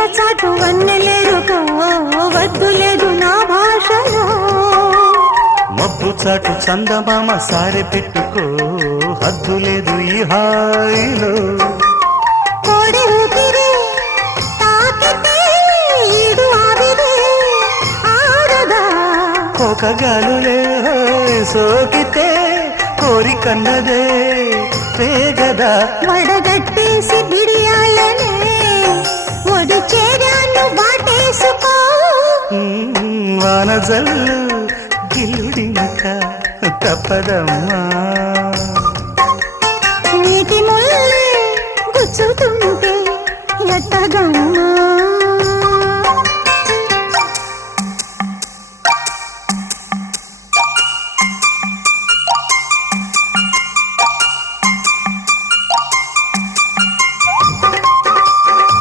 చాటు వన్నెలేరుకో వద్దు లేదు నా భాషలో మబ్బు చాటు చందమామ సారె పెట్టుకో హద్దు లేదు ఈ హాయిలో కోడి ఊపిరి తాకితే ఈడు ఆవిరి ఆరదా కోకగాలులే సోకితే కోరికన్నదే పేగదా వడగట్టేసి బిడియాలనే ఒడి చేరాను వాటేసుకో వానజల్లు గిల్లుడింక తప్పదమ్మా నీటి ముల్లే గుచ్చుతుంటే ఎట్టగా